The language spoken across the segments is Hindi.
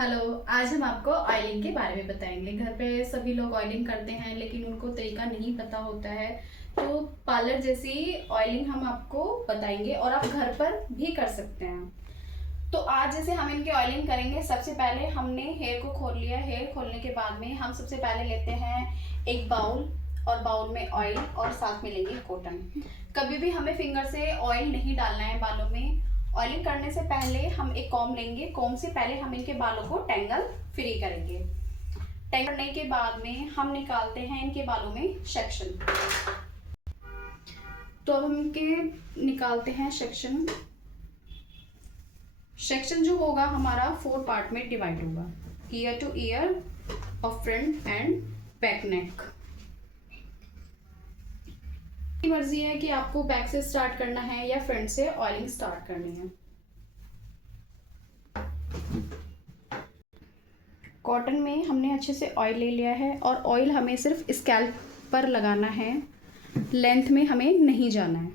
हेलो। आज हम आपको ऑयलिंग के बारे में बताएंगे। घर पे सभी लोग ऑयलिंग करते हैं लेकिन उनको तरीका नहीं पता होता है, तो पार्लर जैसी ऑयलिंग हम आपको बताएंगे और आप घर पर भी कर सकते हैं। तो आज जैसे हम इनकी ऑयलिंग करेंगे, सबसे पहले हमने हेयर को खोल लिया। हेयर खोलने के बाद में हम सबसे पहले लेते हैं एक बाउल, और बाउल में ऑयल और साथ में लेंगे कॉटन। कभी भी हमें फिंगर से ऑयल नहीं डालना है बालों में। ऑयलिंग करने से पहले हम एक कॉम्ब लेंगे। कॉम्ब से पहले हम इनके बालों को टेंगल फ्री करेंगे। टेंगल करने के बाद में हम निकालते हैं इनके बालों में सेक्शन। तो अब हम इनके निकालते हैं सेक्शन। सेक्शन जो होगा हमारा 4 पार्ट में डिवाइड होगा, ईयर टू ईयर और फ्रंट एंड बैक नेक। मर्जी है कि आपको बैक से स्टार्ट करना है या फ्रंट से ऑयलिंग स्टार्ट करनी है। कॉटन में हमने अच्छे से ऑयल ले लिया है और ऑयल हमें सिर्फ स्कैल्प पर लगाना है, लेंथ में हमें नहीं जाना है।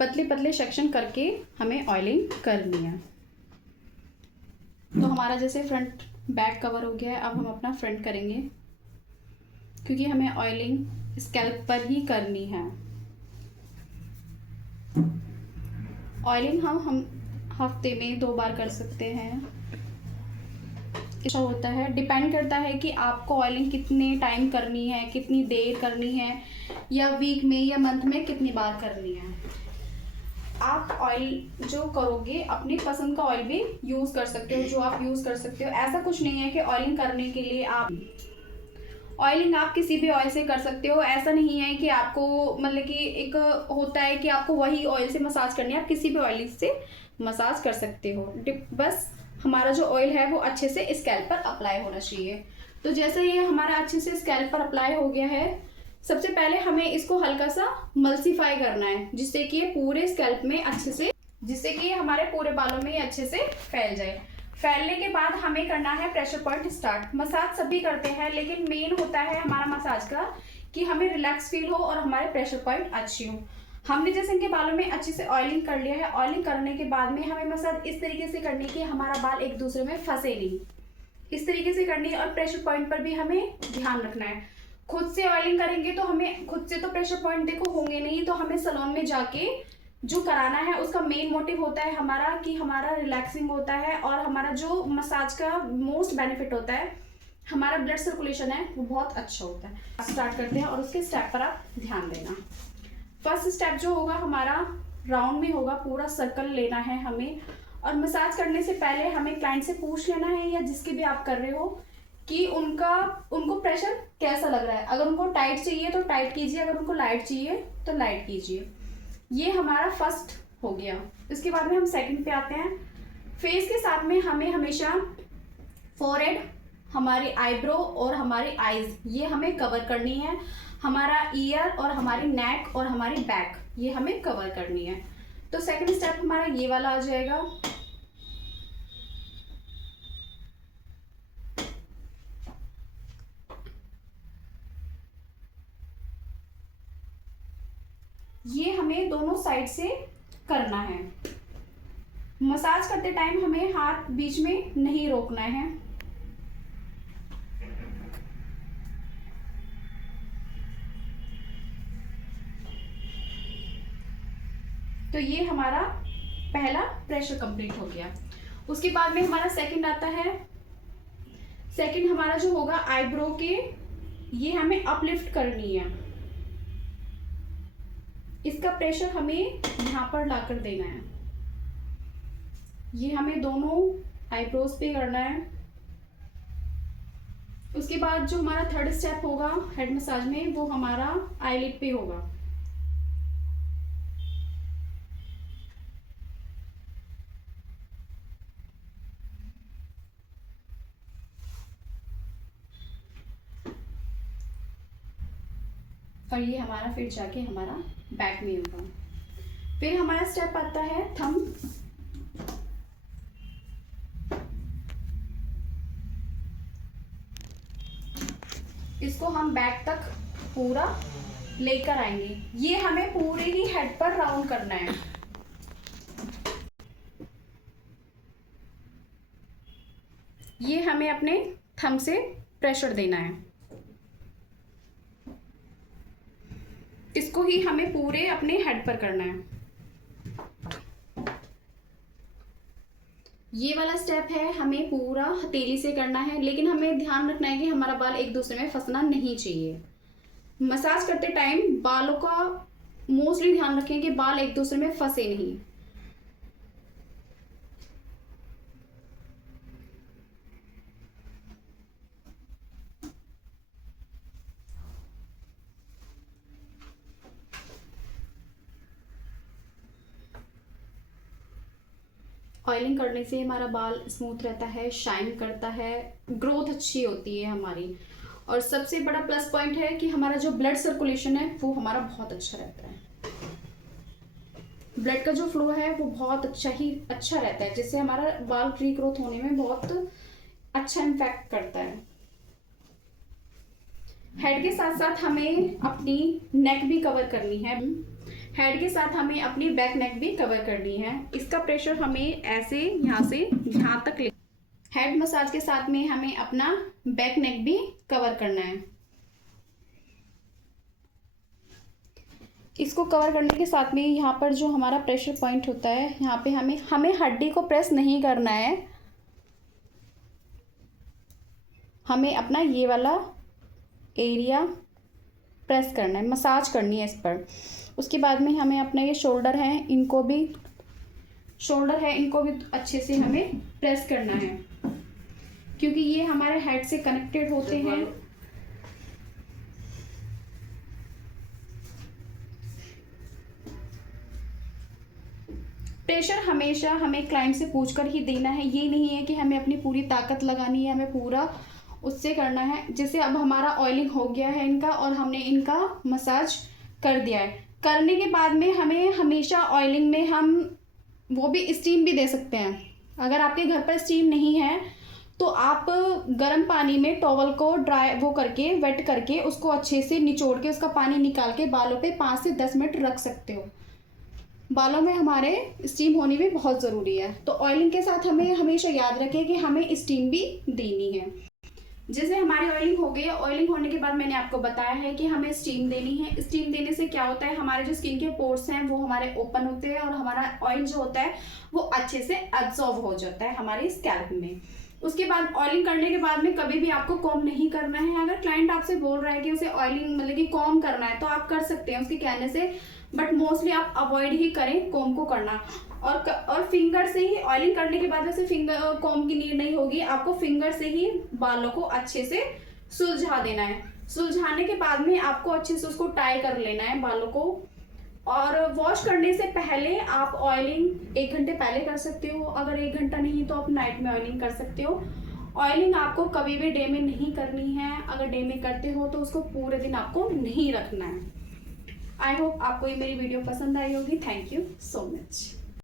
पतले पतले सेक्शन करके हमें ऑयलिंग करनी है। तो हमारा जैसे फ्रंट बैक कवर हो गया है, अब हम अपना फ्रंट करेंगे क्योंकि हमें ऑयलिंग स्कैल्प पर ही करनी है। ऑयलिंग हम हफ्ते में 2 बार कर सकते हैं। ऐसा होता है, डिपेंड करता है कि आपको ऑयलिंग कितने टाइम करनी है, कितनी देर करनी है, या वीक में या मंथ में कितनी बार करनी है। आप ऑयल जो करोगे अपनी पसंद का ऑयल भी यूज़ कर सकते हो, जो आप यूज़ कर सकते हो। ऐसा कुछ नहीं है कि ऑयलिंग करने के लिए ऑयलिंग आप किसी भी ऑयल से कर सकते हो। ऐसा नहीं है कि आपको मतलब कि एक होता है कि आपको वही ऑयल से मसाज करनी है, आप किसी भी ऑयल से मसाज कर सकते हो। बस हमारा जो ऑयल है वो अच्छे से स्कैल्प पर अप्लाई होना चाहिए। तो जैसे ये हमारा अच्छे से स्कैल्प पर अप्लाई हो गया है, सबसे पहले हमें इसको हल्का सा मल्सीफाई करना है, जिससे कि ये पूरे स्कैल्प में अच्छे से, जिससे कि हमारे पूरे बालों में अच्छे से फैल जाए। फैलने के बाद हमें करना है प्रेशर पॉइंट स्टार्ट। मसाज सभी करते हैं लेकिन मेन होता है हमारा मसाज का कि हमें रिलैक्स फील हो और हमारे प्रेशर पॉइंट अच्छी हो। हमने जैसे इनके बालों में अच्छे से ऑयलिंग कर लिया है। ऑयलिंग करने के बाद में हमें मसाज इस तरीके से करनी है कि हमारा बाल एक दूसरे में फंसे नहीं, इस तरीके से करनी है। और प्रेशर पॉइंट पर भी हमें ध्यान रखना है। खुद से ऑयलिंग करेंगे तो हमें खुद से तो प्रेशर पॉइंट देखो होंगे नहीं, तो हमें सैलून में जाके जो कराना है उसका मेन मोटिव होता है हमारा कि हमारा रिलैक्सिंग होता है, और हमारा जो मसाज का मोस्ट बेनिफिट होता है, हमारा ब्लड सर्कुलेशन है वो बहुत अच्छा होता है। स्टार्ट करते हैं और उसके स्टेप पर आप ध्यान देना। फर्स्ट स्टेप जो होगा हमारा राउंड में होगा, पूरा सर्कल लेना है हमें। और मसाज करने से पहले हमें क्लाइंट से पूछ लेना है या जिसके भी आप कर रहे हो कि उनको प्रेशर कैसा लग रहा है। अगर उनको टाइट चाहिए तो टाइट कीजिए, अगर उनको लाइट चाहिए तो लाइट कीजिए। ये हमारा फर्स्ट हो गया। इसके बाद में हम सेकंड पे आते हैं। फेस के साथ में हमें हमेशा फोरहेड, हमारी आईब्रो और हमारी आईज ये हमें कवर करनी है। हमारा ईयर और हमारी नेक और हमारी बैक ये हमें कवर करनी है। तो सेकंड स्टेप हमारा ये वाला आ जाएगा। ये हमें दोनों साइड से करना है। मसाज करते टाइम हमें हाथ बीच में नहीं रोकना है। तो ये हमारा पहला प्रेशर कंप्लीट हो गया। उसके बाद में हमारा सेकंड आता है। सेकंड हमारा जो होगा आईब्रो के, ये हमें अपलिफ्ट करनी है। इसका प्रेशर हमें यहाँ पर लाकर देना है। ये हमें दोनों आईब्रोज पे करना है। उसके बाद जो हमारा थर्ड स्टेप होगा हेड मसाज में, वो हमारा आईलिड पे होगा। और ये हमारा फिर जाके हमारा बैक में होगा। फिर हमारा स्टेप आता है थंब। इसको हम बैक तक पूरा लेकर आएंगे। ये हमें पूरे ही हेड पर राउंड करना है। ये हमें अपने थंब से प्रेशर देना है। इसको ही हमें पूरे अपने हेड पर करना है। ये वाला स्टेप है हमें पूरा हथेली से करना है, लेकिन हमें ध्यान रखना है कि हमारा बाल एक दूसरे में फंसना नहीं चाहिए। मसाज करते टाइम बालों का मोस्टली ध्यान रखें कि बाल एक दूसरे में फंसे नहीं। ऑयलिंग करने से हमारा बाल स्मूथ रहता है, शाइन करता है, ग्रोथ अच्छी होती है हमारी। और सबसे बड़ा प्लस पॉइंट है कि हमारा जो ब्लड सर्कुलेशन है वो हमारा बहुत अच्छा रहता है। ब्लड का जो फ्लो है वो बहुत अच्छा रहता है, जिससे हमारा बाल रीग्रोथ होने में बहुत अच्छा इम्पैक्ट करता है। हेड के साथ साथ हमें अपनी नेक भी कवर करनी है। हेड के साथ हमें अपनी बैक नेक भी कवर करनी है। इसका प्रेशर हमें ऐसे यहाँ से यहाँ तक हेड मसाज के साथ में हमें अपना बैक नेक भी कवर करना है। इसको कवर करने के साथ में यहाँ पर जो हमारा प्रेशर पॉइंट होता है, यहाँ पे हमें हड्डी को प्रेस नहीं करना है। हमें अपना ये वाला एरिया प्रेस करना है, मसाज करनी है इस पर। उसके बाद में हमें अपना ये शोल्डर है इनको भी अच्छे से हमें प्रेस करना है, क्योंकि ये हमारे हेड से कनेक्टेड होते हैं। प्रेशर हमेशा हमें क्लाइंट से पूछकर ही देना है। ये नहीं है कि हमें अपनी पूरी ताकत लगानी है, हमें पूरा उससे करना है। जैसे अब हमारा ऑयलिंग हो गया है इनका और हमने इनका मसाज कर दिया है। करने के बाद में हमें हमेशा ऑयलिंग में हम वो भी स्टीम भी दे सकते हैं। अगर आपके घर पर स्टीम नहीं है तो आप गर्म पानी में टॉवल को वेट करके उसको अच्छे से निचोड़ के उसका पानी निकाल के बालों पे 5 से 10 मिनट रख सकते हो। बालों में हमारे स्टीम होनी भी बहुत ज़रूरी है। तो ऑयलिंग के साथ हमें हमेशा याद रखें कि हमें स्टीम भी देनी है। जैसे हमारी ऑयलिंग हो गई है, ऑयलिंग होने के बाद मैंने आपको बताया है कि हमें स्टीम देनी है। स्टीम देने से क्या होता है, हमारे जो स्किन के पोर्स हैं वो हमारे ओपन होते हैं और हमारा ऑयल जो होता है वो अच्छे से एब्जॉर्ब हो जाता है हमारी स्कैल्प में। उसके बाद ऑयलिंग करने के बाद में कभी भी आपको कॉम्ब नहीं करना है। अगर क्लाइंट आपसे बोल रहा है कि उसे ऑयलिंग मतलब कि कॉम्ब करना है तो आप कर सकते हैं उसके कहने से, बट मोस्टली आप अवॉइड ही करें कॉम्ब को करना। और फिंगर से ही ऑयलिंग करने के बाद वैसे फिंगर कॉम्ब की नीड नहीं होगी, आपको फिंगर से ही बालों को अच्छे से सुलझा देना है। सुलझाने के बाद में आपको अच्छे से उसको टाई कर लेना है बालों को। और वॉश करने से पहले आप ऑयलिंग 1 घंटे पहले कर सकते हो। अगर 1 घंटा नहीं तो आप नाइट में ऑयलिंग कर सकते हो। ऑयलिंग आपको कभी भी डे में नहीं करनी है। अगर डे में करते हो तो उसको पूरे दिन आपको नहीं रखना है। आई होप आपको ये मेरी वीडियो पसंद आई होगी। Thank you so much.